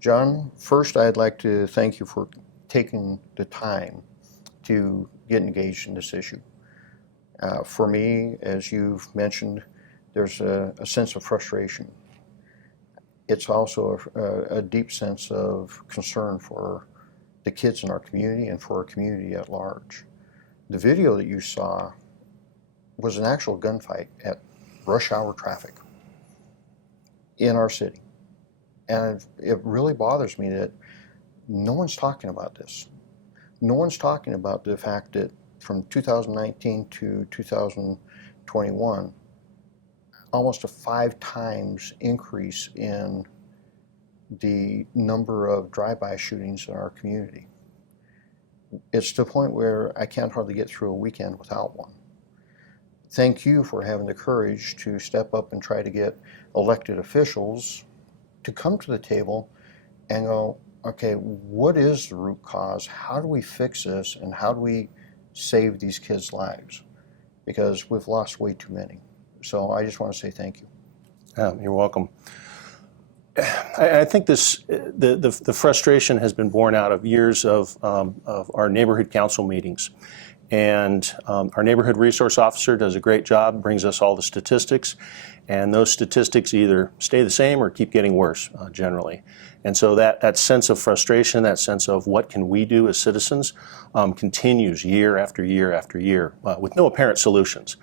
John, first I'd like to thank you for taking the time to get engaged in this issue. For me, as you've mentioned, there's a sense of frustration. It's also a deep sense of concern for the kids in our community and for our community at large. The video that you saw was an actual gunfight at rush hour traffic in our city. And it really bothers me that no one's talking about this. No one's talking about the fact that from 2019 to 2021, almost a 5 times increase in the number of drive-by shootings in our community. It's to the point where I can't hardly get through a weekend without one. Thank you for having the courage to step up and try to get elected officials to come to the table and go, okay, what is the root cause? How do we fix this? And how do we save these kids' lives? Because we've lost way too many. So I just want to say thank you. You're welcome. I think the frustration has been born out of years of our neighborhood council meetings. And our neighborhood resource officer does a great job, brings us all the statistics, and those statistics either stay the same or keep getting worse, generally. And so that sense of frustration, that sense of what can we do as citizens, continues year after year after year with no apparent solutions.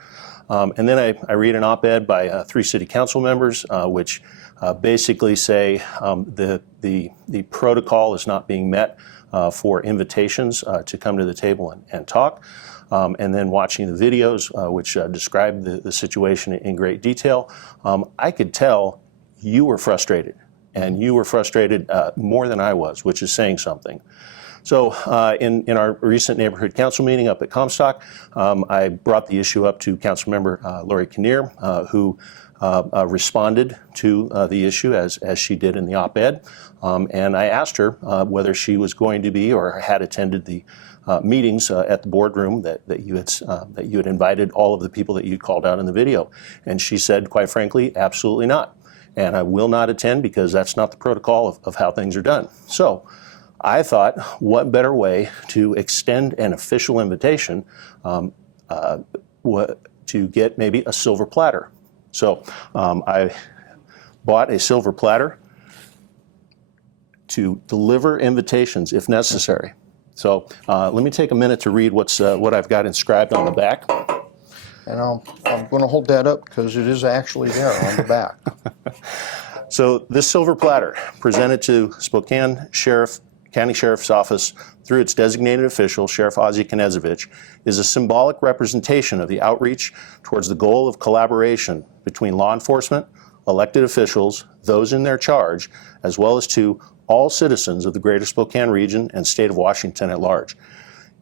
And then I read an op-ed by 3 city council members, which basically say the protocol is not being met for invitations to come to the table and talk. And then watching the videos, which describe the situation in great detail, I could tell you were frustrated. And you were frustrated more than I was, which is saying something. So in our recent neighborhood council meeting up at Comstock, I brought the issue up to Councilmember Lori Kinnear, who responded to the issue as she did in the op-ed. And I asked her whether she was going to be or had attended the meetings at the boardroom that you had invited all of the people that you called out in the video. And she said, quite frankly, absolutely not. And I will not attend because that's not the protocol of how things are done. So I thought, what better way to extend an official invitation to get maybe a silver platter. So I bought a silver platter to deliver invitations if necessary. So let me take a minute to read what I've got inscribed on the back. And I'm going to hold that up because it is actually there on the back. So this silver platter, presented to Spokane County Sheriff's Office through its designated official, Sheriff Ozzie Knezovich, is a symbolic representation of the outreach towards the goal of collaboration between law enforcement, elected officials, those in their charge, as well as to all citizens of the greater Spokane region and state of Washington at large.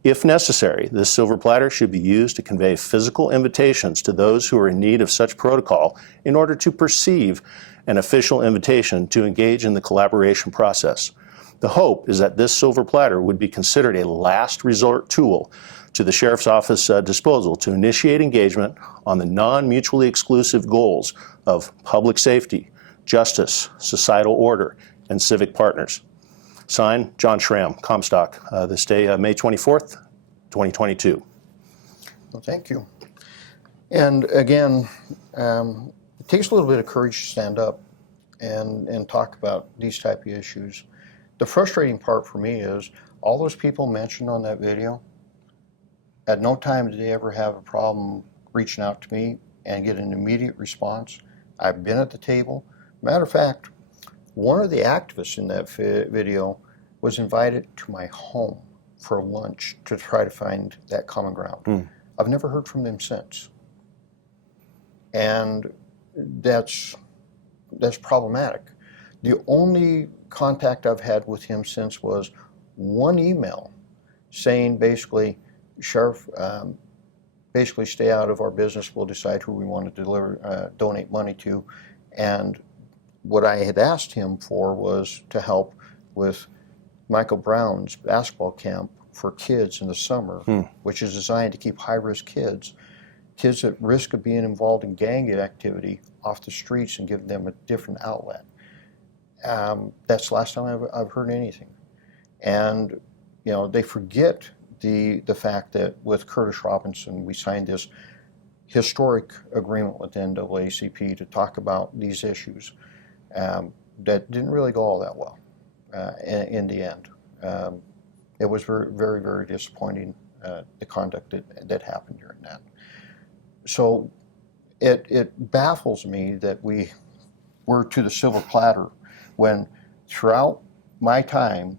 If necessary, this silver platter should be used to convey physical invitations to those who are in need of such protocol in order to perceive an official invitation to engage in the collaboration process. The hope is that this silver platter would be considered a last resort tool to the Sheriff's Office disposal to initiate engagement on the non-mutually exclusive goals of public safety, justice, societal order, and civic partners. Signed, John Schram, Comstock, this day, May 24th, 2022. Well, thank you. And again, it takes a little bit of courage to stand up and talk about these type of issues. The frustrating part for me is all those people mentioned on that video, at no time did they ever have a problem reaching out to me and get an immediate response. I've been at the table. Matter of fact, one of the activists in that video was invited to my home for lunch to try to find that common ground. I've never heard from them since. And that's problematic. The only contact I've had with him since was one email saying basically, Sheriff, basically stay out of our business, we'll decide who we want to donate money to. And what I had asked him for was to help with Michael Brown's basketball camp for kids in the summer, which is designed to keep high-risk kids at risk of being involved in gang activity off the streets and give them a different outlet. That's the last time I've heard anything. And, they forget the fact that with Curtis Robinson, we signed this historic agreement with the NAACP to talk about these issues that didn't really go all that well in the end. It was very, very, very disappointing, the conduct that happened during that. So it baffles me that we were to the civil platter when throughout my time,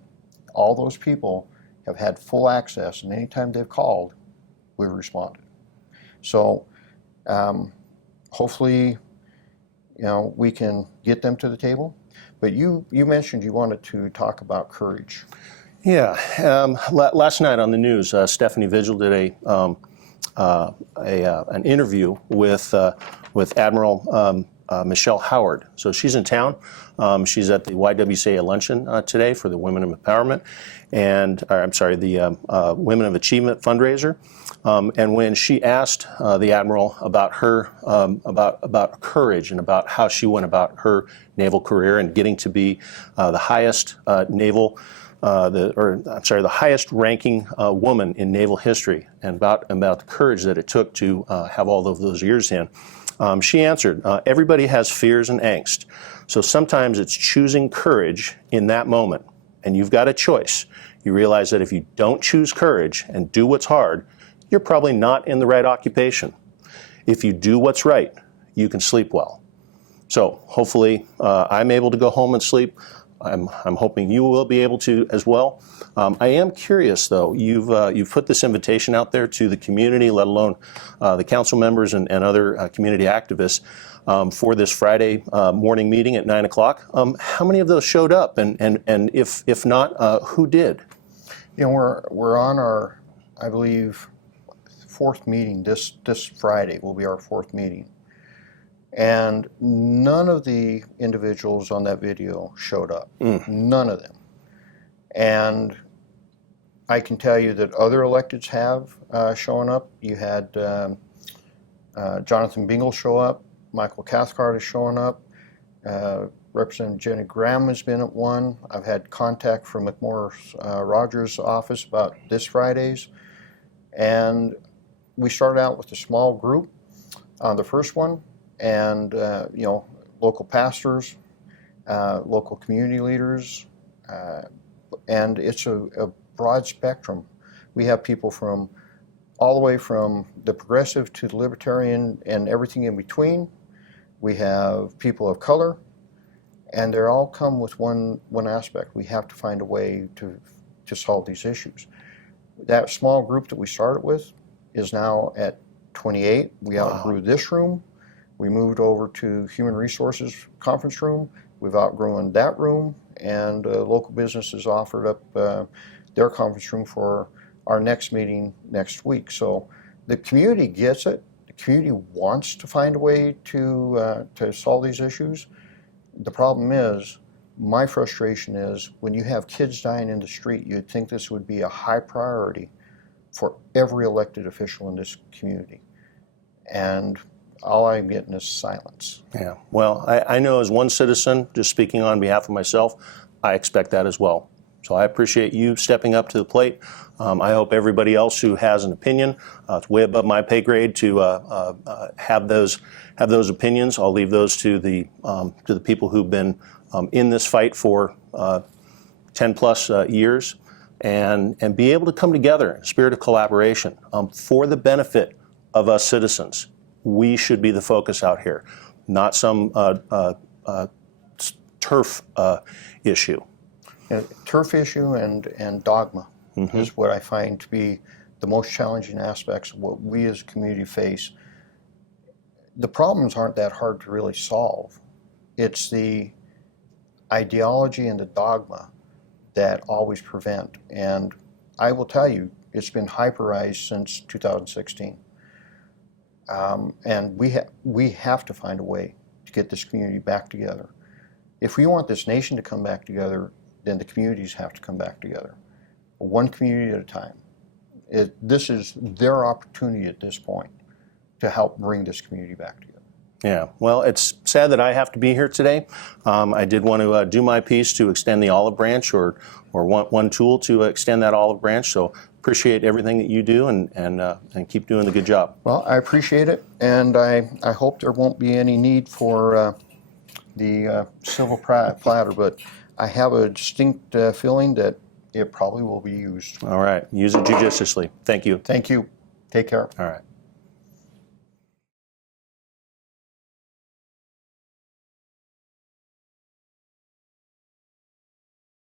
all those people have had full access, and anytime they've called, we've responded. So hopefully, we can get them to the table. But you mentioned you wanted to talk about courage. Yeah. Last night on the news, Stephanie Vigil did an interview with Admiral Michelle Howard. So she's in town. She's at the YWCA luncheon today for the Women of Empowerment, the Women of Achievement fundraiser. And when she asked the Admiral about her about courage and about how she went about her naval career and getting to be the highest the highest ranking woman in naval history, and about the courage that it took to have all of those years in. She answered, everybody has fears and angst. So sometimes it's choosing courage in that moment. And you've got a choice. You realize that if you don't choose courage and do what's hard, you're probably not in the right occupation. If you do what's right, you can sleep well. So hopefully I'm able to go home and sleep. I'm hoping you will be able to as well. I am curious, though. You've put this invitation out there to the community, let alone the council members and other community activists for this Friday morning meeting at 9 o'clock. How many of those showed up, and if not, who did? We're on our, I believe, fourth meeting. This Friday will be our fourth meeting. And none of the individuals on that video showed up. None of them. And I can tell you that other electeds have shown up. You had Jonathan Bingle show up. Michael Cathcart has shown up. Representative Jenny Graham has been at one. I've had contact from McMorris Rogers' office about this Friday's. And we started out with a small group on the first one. And, local pastors, local community leaders, and it's a broad spectrum. We have people from all the way from the progressive to the libertarian and everything in between. We have people of color, and they all come with one aspect. We have to find a way to solve these issues. That small group that we started with is now at 28. We outgrew this room. We moved over to Human Resources Conference Room. We've outgrown that room, and local businesses offered up their conference room for our next meeting next week. So the community gets it. The community wants to find a way to solve these issues. The problem is, my frustration is, when you have kids dying in the street, you'd think this would be a high priority for every elected official in this community. And all I'm getting is silence. Yeah, well, I know as one citizen, just speaking on behalf of myself, I expect that as well. So I appreciate you stepping up to the plate. I hope everybody else who has an opinion, it's way above my pay grade to have those opinions. I'll leave those to the people who've been in this fight for 10 plus years, and be able to come together in a spirit of collaboration for the benefit of us citizens. We should be the focus out here, not some turf issue. Turf issue and dogma is what I find to be the most challenging aspects of what we as a community face. The problems aren't that hard to really solve. It's the ideology and the dogma that always prevent. And I will tell you, it's been hyperized since 2016. And we have to find a way to get this community back together. If we want this nation to come back together, then the communities have to come back together, one community at a time. This is their opportunity at this point to help bring this community back together. Yeah, well, it's sad that I have to be here today. I did want to do my piece to extend the olive branch, or one tool to extend that olive branch. So appreciate everything that you do, and keep doing the good job. Well, I appreciate it, and I hope there won't be any need for the civil platter, but I have a distinct feeling that it probably will be used. All right, use it judiciously. Thank you. Thank you. Take care. All right.